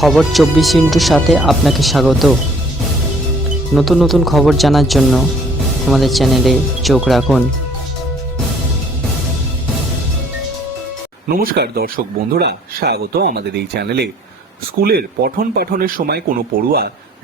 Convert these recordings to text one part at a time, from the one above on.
খবর চব্বিশ ইন্টুর সাথে আপনাকে স্বাগত। নতুন নতুন খবর জানার জন্য আমাদের চ্যানেলে চোখ রাখুন। নমস্কার দর্শক বন্ধুরা, স্বাগত আমাদের এই চ্যানেলে। স্কুলের পঠন পাঠনের সময় কোনো পড়ুয়া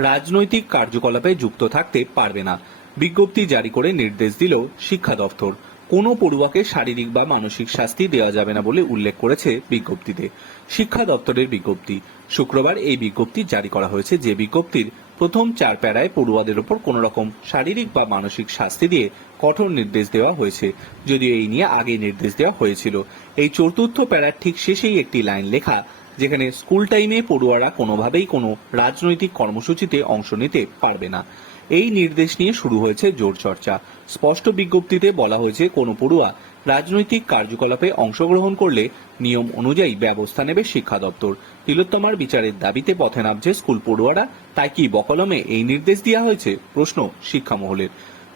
রাজনৈতিক কার্যকলাপে যুক্ত থাকতে পারবে না। বিজ্ঞপ্তি জারি করে নির্দেশ দিল শিক্ষা দপ্তর। কোনো পড়ুয়াকে শারীরিক বা মানসিক শাস্তি দেওয়া যাবে না বলে উল্লেখ করেছে বিজ্ঞপ্তিতে। শিক্ষা দপ্তরের বিজ্ঞপ্তি। শুক্রবার এই বিজ্ঞপ্তি জারি করা হয়েছে যে বিজ্ঞপ্তির প্রথম চার প্যারায় পড়ুয়াদের ওপর কোনো রকম শারীরিক বা মানসিক শাস্তি দিয়ে কঠোর নির্দেশ দেওয়া হয়েছে। যদিও এই নিয়ে আগে নির্দেশ দেওয়া হয়েছিল। এই চতুর্থ প্যারার ঠিক শেষেই একটি লাইন লেখা যেখানে স্কুল টাইমে পড়ুয়ারা কোনোভাবেই কোনো রাজনৈতিক কর্মসূচিতে অংশ নিতে পারবে না। এই নির্দেশ নিয়ে শুরু হয়েছে জোর চর্চা। স্পষ্ট বিজ্ঞপ্তিতে বলা হয়েছে, কোনো পড়ুয়া রাজনৈতিক কার্যকলাপে অংশগ্রহণ করলে নিয়ম অনুযায়ী ব্যবস্থা নেবে শিক্ষা দপ্তর। তিলোত্তমার বিচারের দাবিতে পথে নামছে স্কুল পড়ুয়ারা। তাই কি বকলমে এই নির্দেশ দেওয়া হয়েছে? প্রশ্ন শিক্ষা মহলের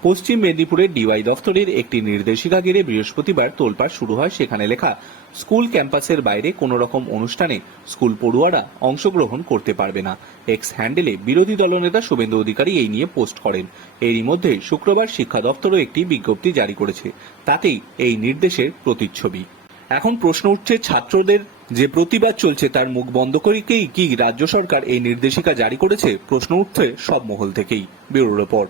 পশ্চিম মেদিনীপুরের ডিওয়াই দফতরের একটি নির্দেশিকা ঘিরে বৃহস্পতিবার তোলপাড় শুরু হয়। সেখানে লেখা, স্কুল ক্যাম্পাসের বাইরে কোনো রকম অনুষ্ঠানে স্কুল পড়ুয়ারা অংশগ্রহণ করতে পারবে না। এক্স হ্যান্ডেলে বিরোধী দলনেতা শুভেন্দু অধিকারী এই নিয়ে পোস্ট করেন। এরই মধ্যে শুক্রবার শিক্ষা দপ্তরও একটি বিজ্ঞপ্তি জারি করেছে। তাতেই এই নির্দেশের প্রতিচ্ছবি। এখন প্রশ্ন উঠছে, ছাত্রদের যে প্রতিবাদ চলছে তার মুখ বন্ধ করেই কি রাজ্য সরকার এই নির্দেশিকা জারি করেছে? প্রশ্ন উঠছে সব মহল থেকেই। Bureau report.